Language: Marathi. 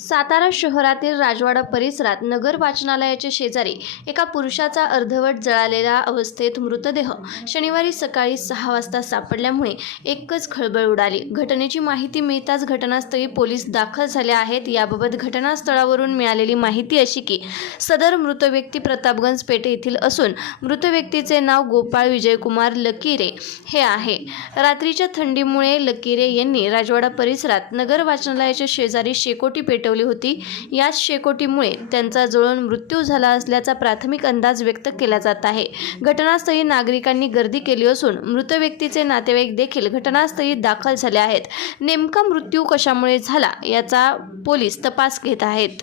सातारा शहरातील राजवाडा परिसरात नगर वाचनालयाच्या शेजारी एका पुरुषाचा अर्धवट जळालेला अवस्थेत मृतदेह शनिवारी सकाळी सहा वाजता सापडल्यामुळे एकच खळबळ उडाली. घटनेची माहिती मिळताच घटनास्थळी पोलीस दाखल झाले आहेत. याबाबत घटनास्थळावरून मिळालेली माहिती अशी की सदर मृत व्यक्ती प्रतापगंज पेठे येथील असून मृत व्यक्तीचे नाव गोपाळ विजयकुमार लकीरे हे आहे. रात्रीच्या थंडीमुळे लकीरे यांनी राजवाडा परिसरात नगर वाचनालयाच्या शेजारी शेकोटी पेटवली होती. याच शेकोटीमुळे त्यांचा जळून मृत्यू झाला असल्याचा प्राथमिक अंदाज व्यक्त केला जात आहे. घटनास्थळी नागरिकांनी गर्दी केली असून मृत व्यक्तीचे नातेवाईक देखील घटनास्थळी दाखल झाले आहेत. नेमका मृत्यू कशामुळे झाला याचा पोलीस तपास घेत आहेत.